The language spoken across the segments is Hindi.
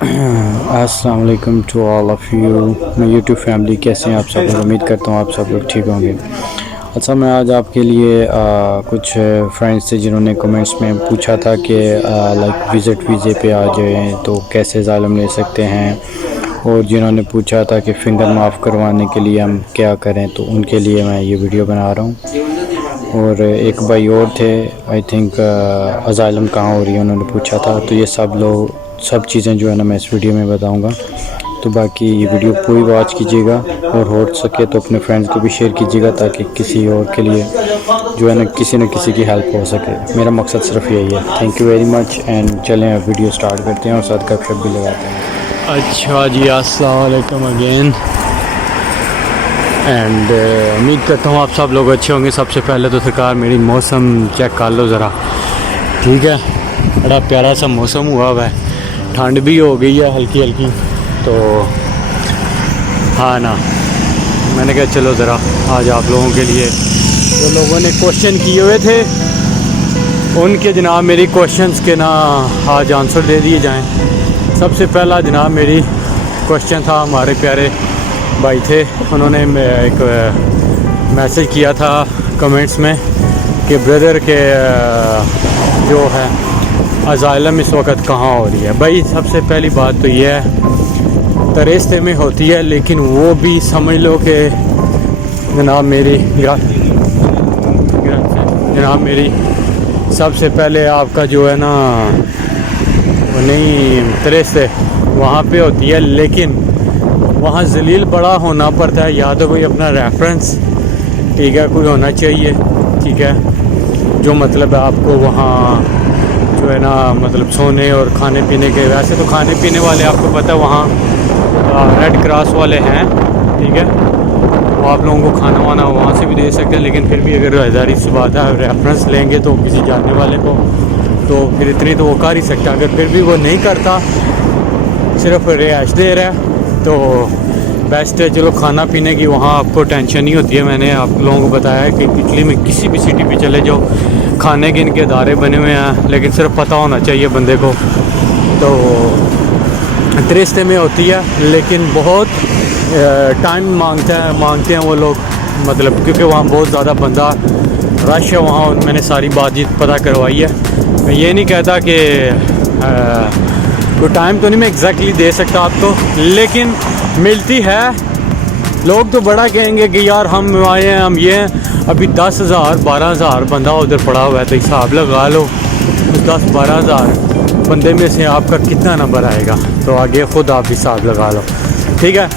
अस्सलाम वालेकुम टू ऑल ऑफ़ यू। मैं यूट्यूब फैमिली, कैसे हैं आप सब लोग? उम्मीद करता हूँ आप सब लोग ठीक होंगे। अच्छा, मैं आज आपके लिए कुछ फ्रेंड्स थे जिन्होंने कमेंट्स में पूछा था कि लाइक विज़िट वीज़े पे आ जाएँ तो कैसे ज़ालम ले सकते हैं, और जिन्होंने पूछा था कि फ़िंगर माफ़ करवाने के लिए हम क्या करें, तो उनके लिए मैं ये वीडियो बना रहा हूँ। और एक भाई और थे, आई थिंक अज़ालम कहाँ हो रही है, उन्होंने पूछा था। तो ये सब चीज़ें जो है ना मैं इस वीडियो में बताऊंगा। तो बाकी ये वीडियो पूरी वॉच कीजिएगा, और हो सके तो अपने फ्रेंड्स को भी शेयर कीजिएगा ताकि किसी और के लिए जो है ना किसी की हेल्प हो सके। मेरा मकसद सिर्फ यही है। Thank you very much. And चलें अब वीडियो स्टार्ट करते हैं और साथ गपशप भी लगाते हैं। अच्छा जी, अस्सलाम वालेकुम अगेन। एंड उम्मीद करता हूँ आप सब लोग अच्छे होंगे। सबसे पहले तो सरकार मेरी मौसम चेक कर लो ज़रा, ठीक है। बड़ा प्यारा सा मौसम हुआ हुआ है, ठंड भी हो गई है हल्की हल्की। तो हाँ ना, मैंने कहा चलो ज़रा आज आप लोगों के लिए जो लोगों ने क्वेश्चन किए हुए थे उनके जनाब मेरी क्वेश्चंस के ना आज आंसर दे दिए जाएं। सबसे पहला जनाब मेरी क्वेश्चन था, हमारे प्यारे भाई थे, उन्होंने एक मैसेज किया था कमेंट्स में कि ब्रदर के जो है अज़ाइलम इस वक्त कहाँ हो रही है। भाई सबसे पहली बात तो ये है तरेस्ते में होती है, लेकिन वो भी समझ लो कि जनाब मेरी सबसे पहले आपका जो है ना वो नहीं तरेस्ते वहाँ पे होती है, लेकिन वहाँ जलील बड़ा होना पड़ता है, या तो कोई अपना रेफरेंस, ठीक है, कोई होना चाहिए, ठीक है, जो मतलब आपको वहाँ जो है ना मतलब सोने और खाने पीने के। वैसे तो खाने पीने वाले आपको पता है वहाँ रेड क्रॉस वाले हैं, ठीक है, वो आप लोगों को खाना वाना वहाँ से भी दे सकते हैं। लेकिन फिर भी अगर ज़ाहिर सी बात है रेफरेंस लेंगे तो किसी जानने वाले को, तो फिर इतनी तो वो कर ही सकता। अगर फिर भी वो नहीं करता, सिर्फ रिहाइश दे रहा है, तो बेस्ट है। चलो खाना पीने की वहाँ आपको टेंशन नहीं होती है। मैंने आप लोगों को बताया है कि इटली में किसी भी सिटी पे चले जाओ, खाने के इनके अदारे बने हुए हैं, लेकिन सिर्फ पता होना चाहिए बंदे को। तो तरेस्ते में होती है, लेकिन बहुत टाइम मांगते हैं वो लोग, मतलब क्योंकि वहाँ बहुत ज़्यादा बंदा रश है वहाँ। मैंने सारी बातचीत पता करवाई है। मैं ये नहीं कहता कि कोई टाइम तो नहीं मैं एग्जैक्टली दे सकता आपको, लेकिन मिलती है। लोग तो बड़ा कहेंगे कि यार हम आए हैं, हम ये हैं। अभी 10,000 12,000 बंदा उधर पड़ा हुआ है, तो हिसाब लगा लो उस 10-12,000 बंदे में से आपका कितना नंबर आएगा, तो आगे ख़ुद आप हिसाब लगा लो, ठीक है।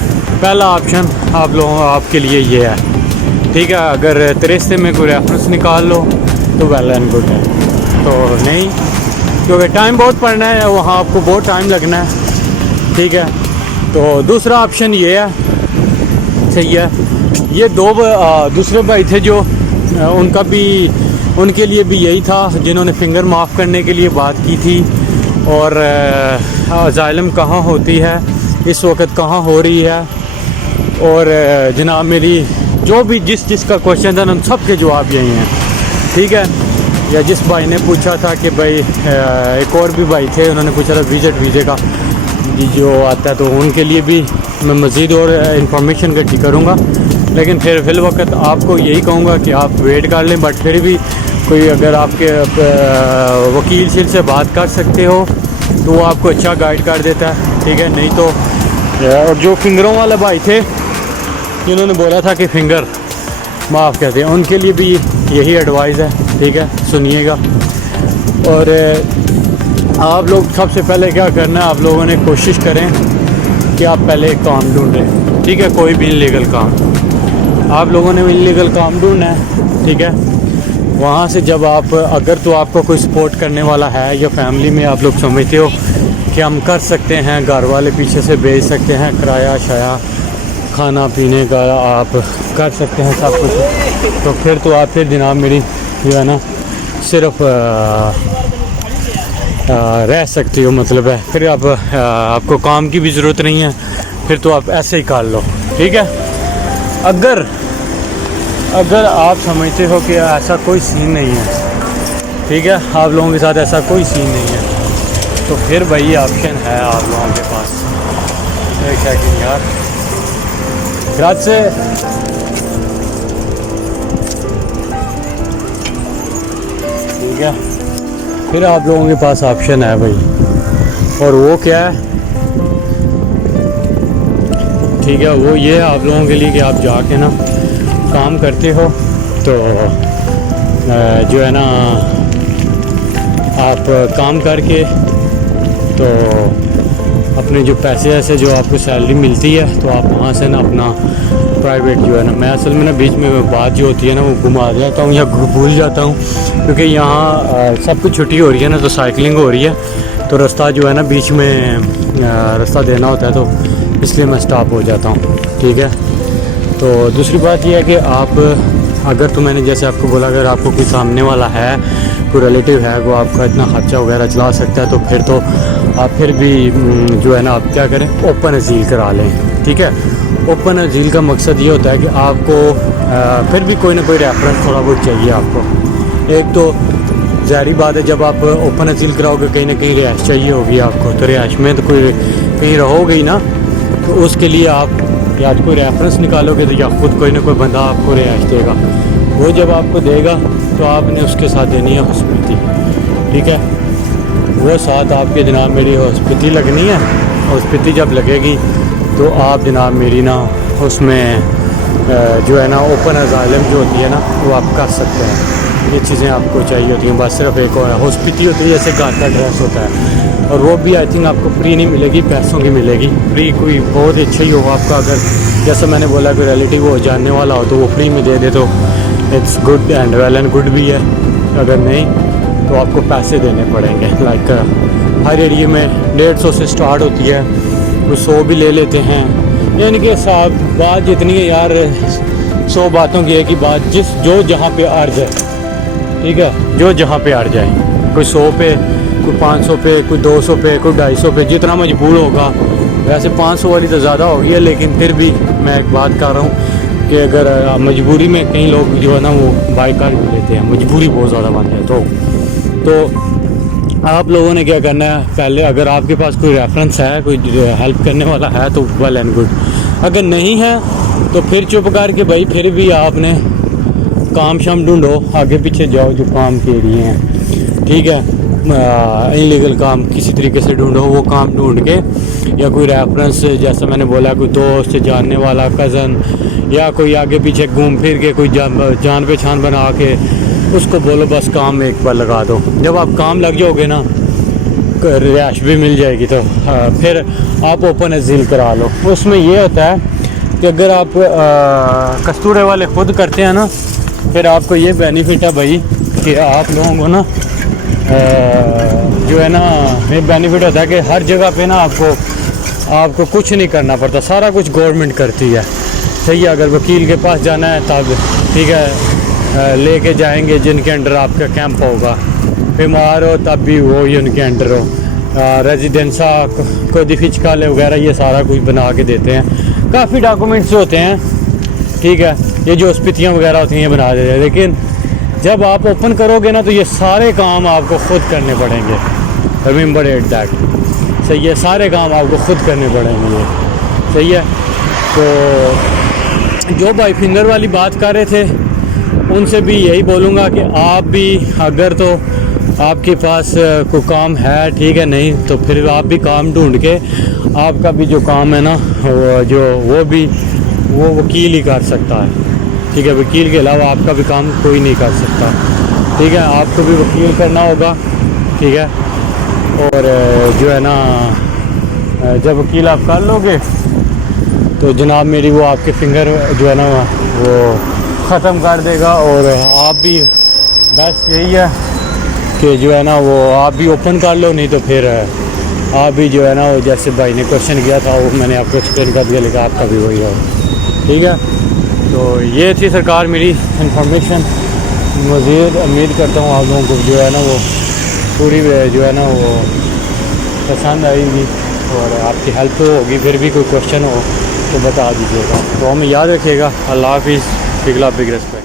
पहला ऑप्शन आप लोगों आपके लिए ये है, ठीक है। अगर तरेस्ते में कोई रेफरेंस निकाल लो तो वेल एंड गुड है, तो नहीं, क्योंकि टाइम बहुत पड़ना है वहाँ, आपको बहुत टाइम लगना है, ठीक है। तो दूसरा ऑप्शन ये है, सही है। ये दूसरे भाई थे जो उनके लिए भी यही था, जिन्होंने फ़िंगर माफ़ करने के लिए बात की थी, और अज़ाइलम कहाँ होती है इस वक्त, कहाँ हो रही है। और जनाब मेरी जो भी जिस का क्वेश्चन था उन सब के जवाब यही हैं, ठीक है। या जिस भाई ने पूछा था कि भाई एक और भी भाई थे, उन्होंने पूछा था विज़िट वीज़े का जो आता है, तो उनके लिए भी मैं मज़ीद और इंफॉर्मेशन इकट्ठी करूँगा। लेकिन फिर वक्त आपको यही कहूँगा कि आप वेट कर लें, बट फिर भी कोई अगर आपके वकील से बात कर सकते हो तो वो आपको अच्छा गाइड कर देता है, ठीक है। नहीं तो और जो फिंगरों वाले भाई थे जिन्होंने बोला था कि फ़िंगर माफ़ कहते हैं, उनके लिए भी यही एडवाइस है, ठीक है, सुनिएगा। और आप लोग सबसे पहले क्या करना है, आप लोगों ने कोशिश करें कि आप पहले एक काम ढूंढें, ठीक है, कोई भी इलीगल काम। आप लोगों ने इलीगल काम ढूंढना है, ठीक है। वहाँ से जब आप अगर तो आपको कोई सपोर्ट करने वाला है, या फैमिली में आप लोग समझते हो कि हम कर सकते हैं, घर वाले पीछे से भेज सकते हैं, किराया शाया खाना पीने का आप कर सकते हैं सब कुछ, तो फिर तो आप फिर जनाब मेरी जो है ना सिर्फ रह सकते हो, मतलब है फिर आपको काम की भी ज़रूरत नहीं है, फिर तो आप ऐसे ही कर लो, ठीक है। अगर आप समझते हो कि ऐसा कोई सीन नहीं है, ठीक है, आप लोगों के साथ ऐसा कोई सीन नहीं है, तो फिर भाई ऑप्शन है आप लोगों के पास। एक सेकंड यार, grazie। ठीक है, फिर आप लोगों के पास ऑप्शन है भाई, और वो क्या है, ठीक है, वो ये है आप लोगों के लिए कि आप जाके ना काम करते हो तो जो है ना आप काम करके तो अपने जो पैसे ऐसे जो आपको सैलरी मिलती है तो आप वहाँ से ना अपना प्राइवेट जो है ना, मैं असल में ना बीच में बात जो होती है ना वो घुमा जाता हूँ या भूल जाता हूँ, क्योंकि यहाँ सब कुछ छुट्टी हो रही है ना, तो साइकिलिंग हो रही है, तो रास्ता जो है ना बीच में रास्ता देना होता है, तो इसलिए मैं स्टॉप हो जाता हूँ। ठीक है, तो दूसरी बात यह है कि आप अगर, तो मैंने जैसे आपको बोला, अगर आपको कोई सामने वाला है, कोई रिलेटिव है वो आपका इतना खर्चा वगैरह चला सकता है, तो फिर तो आप फिर भी जो है ना आप क्या करें, ओपन अजील करा लें। ठीक है, ओपन अजील का मकसद ये होता है कि आपको फिर भी कोई ना कोई रेफरेंस थोड़ा बहुत चाहिए आपको। एक तो ज़ाहिर बात है, जब आप ओपन अजील कराओगे कहीं ना कहीं रिहाइश चाहिए होगी आपको, तो रिहाइश में तो कोई कहीं रहोगे ही ना, तो उसके लिए आप या कोई रेफरेंस निकालोगे तो या खुद कोई ना कोई बंदा आपको रिहाइश देगा। वो जब आपको देगा तो आपने उसके साथ देनी है हॉस्पिटली। ठीक है, वो साथ आपके जनाब मेरी हॉस्पिटली लगनी है। हॉस्पिटली जब लगेगी तो आप जनाब मेरी ना उसमें जो है ना ओपन अजाइलम जो होती है ना वो आप कर सकते हैं। ये चीज़ें आपको चाहिए होती हैं, बस सिर्फ एक और हॉस्पिटली होती है, जैसे घर का ड्रेस होता है, और वो भी आई थिंक आपको फ्री नहीं मिलेगी, पैसों की मिलेगी। फ्री कोई बहुत अच्छा ही हो आपका, अगर जैसे मैंने बोला कोई रिलेटिव हो, जानने वाला हो, तो वो फ्री में दे दे तो it's good and well and good भी है। अगर नहीं तो आपको पैसे देने पड़ेंगे। लाइक हर एरिए में 150 से स्टार्ट होती है, वो 100 भी ले लेते हैं, यानी कि साहब बात जितनी है यार, 100 बातों की एक ही बात, जो जहाँ पे अड़ जाए। ठीक है, जो जहाँ पे अड़ जाए, कोई 100 पे, कोई 500 पे, कोई 200 पे, कोई 250 पे, जितना मजबूर होगा। वैसे 500 वाली तो ज़्यादा हो गई है, लेकिन फिर भी मैं एक बात कर रहा हूँ कि अगर मजबूरी में कई लोग जो है ना वो बाइक कार भी लेते हैं, मजबूरी बहुत ज़्यादा बन है, तो आप लोगों ने क्या करना है, पहले अगर आपके पास कोई रेफरेंस है, कोई हेल्प करने वाला है तो वेल एंड गुड। अगर नहीं है तो फिर चुप करके भाई फिर भी आपने काम शाम ढूंढो, आगे पीछे जाओ जो काम के लिए हैं। ठीक है, इलीगल काम किसी तरीके से ढूंढो, वो काम ढूंढ के, या कोई रेफरेंस जैसा मैंने बोला, कोई दोस्त, जानने वाला, कज़न, या कोई आगे पीछे घूम फिर के कोई जान पहचान बना के उसको बोलो बस काम एक बार लगा दो। जब आप काम लग जाओगे ना, रिहाइश भी मिल जाएगी, तो फिर आप ओपन अजील करा लो। उसमें ये होता है कि अगर आप कस्तूरे वाले खुद करते हैं ना, फिर आपको ये बेनिफिट है भाई कि आप लोगों को ना जो है ना ये बेनिफिट होता है कि हर जगह पे ना आपको कुछ नहीं करना पड़ता, सारा कुछ गवर्नमेंट करती है। सही है, अगर वकील के पास जाना है तब ठीक है लेके जाएंगे, जिनके अंडर आपका कैंप होगा। बीमार हो तब भी वो ही उनके अंडर हो। रेजिडेंसा कोई फिजिकल वगैरह ये सारा कुछ बना के देते हैं, काफ़ी डॉक्यूमेंट्स होते हैं। ठीक है, ये जो स्पीतियाँ वगैरह होती हैं बना देते हैं, लेकिन जब आप ओपन करोगे ना तो ये सारे काम आपको खुद करने पड़ेंगे। Remember it that. सही है, सारे काम आपको खुद करने पड़ेंगे। ये सही है। तो जो भाई फिंगर वाली बात कर रहे थे उनसे भी यही बोलूँगा कि आप भी अगर तो आपके पास कोई काम है, ठीक है, नहीं तो फिर आप भी काम ढूंढ के आपका भी जो काम है ना वो वकील ही कर सकता है। ठीक है, वकील के अलावा आपका भी काम कोई नहीं कर सकता। ठीक है, आपको भी वकील करना होगा। ठीक है, और जो है ना जब वकील आप कर लोगे तो जनाब मेरी वो आपके फिंगर जो है ना वो ख़त्म कर देगा। और आप भी बस यही है कि जो है ना वो आप भी ओपन कर लो, नहीं तो फिर आप भी जो है ना वो जैसे भाई ने क्वेश्चन किया था वो मैंने आपको एक्सप्लेन कर दिया, लेकिन आपका भी वही हो। ठीक है, तो ये थी सरकार मेरी इन्फॉर्मेशन। मज़ीद उम्मीद करता हूँ आप लोगों को जो है ना वो पूरी जो है ना वो पसंद आएगी और आपकी हेल्प होगी। फिर भी कोई क्वेश्चन हो तो बता दीजिएगा। तो हमें याद रखिएगा। अल्लाह हाफिज़। Big love, big respect.